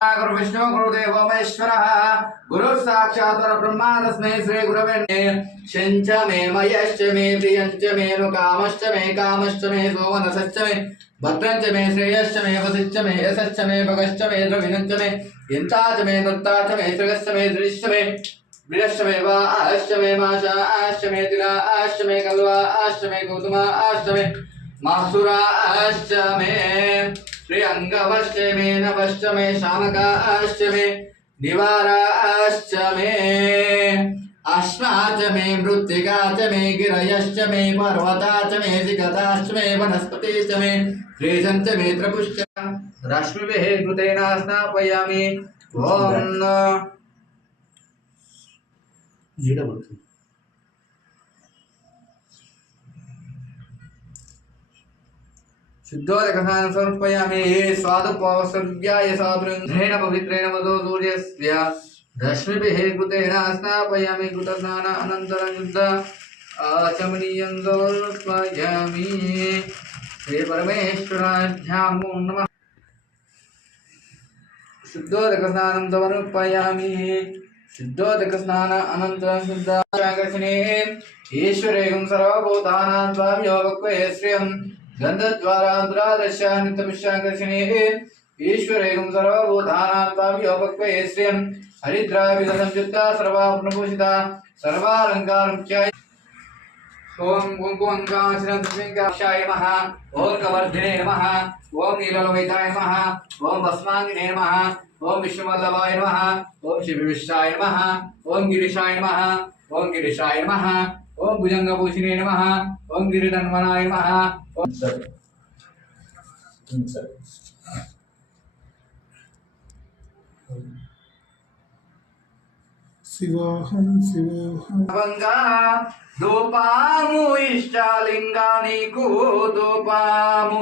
गुरु विष्णु गुरुदेवो महेश्वरः गुरु साक्षात् परब्रह्म तस्मै श्री गुरवे शञ्च मे मयश्च मे प्रियञ्च मे नु कामश्च मे सोमनसश्च मे भद्रञ्च मे श्रेयश्च मे वसिश्च मे यशश्च मे भगश्च मे द्रविणञ्च मे यन्ताच मे दत्ताच मे श्रेयश्च मे दृश्च मे विरश्च मे वाश्च मे माशाश्च मे तिलाश्च मे कल्वाश्च मे गौतमाश्च मे मासुराश्च मे प्रियंगवश्च मे नवश्च मे शामकाश्च मे निवाराश्च मे अश्वाच मे मृत्तिकाच मे गिरयश्च मे पर्वताच मे जिगताश्च मे वनस्पतिश्च मे त्रिजञ्च मे त्रपुश्च रश्मिभिः कृतेन स्नापयामि ॐ शुद्धोदकस्नानं समर्पयामि स्वादुपवसर्ग्याय साधुरेण पवित्रेण मधो सूर्यस्य रश्मिभिः कृतेन स्नापयामि कृतस्नान अनन्तरं शुद्ध आचमनीयं समर्पयामि श्रीपरमेश्वराभ्यां नमः शुद्धोदकस्नानं समर्पयामि शुद्धोदकस्नान अनन्तरं शुद्धाचमने ईश्वरेगं सर्वभूतानां स्वाम्यो भक्त्वे श्रियं गन्धद्वारा दुरादर्शा नित्यमिष्टाकर्षणे ईश्वरेगं सर्वभूतानां स्वाम्यो भक्त्वे श्रियं हरिद्राभिधसंयुक्ता सर्वाभूषिता सर्वालङ्कारं च ओम कुंकुमंकाशनाय नमः ओम कवर्धिने नमः ओम नीललोहिताय नमः ओम भस्मांगिने नमः ओम विष्णुवल्लभाय नमः ओम शिवविष्टाय नमः ओम गिरिशाय नमः ओम गिरिशाय नमः ओम भुजंगभूषिणे नमः ओम गिरिधन्वनाय नमः ओम शिवोहम शिवोहम भंगा दोपामु इष्टलिंगानिकु दोपामु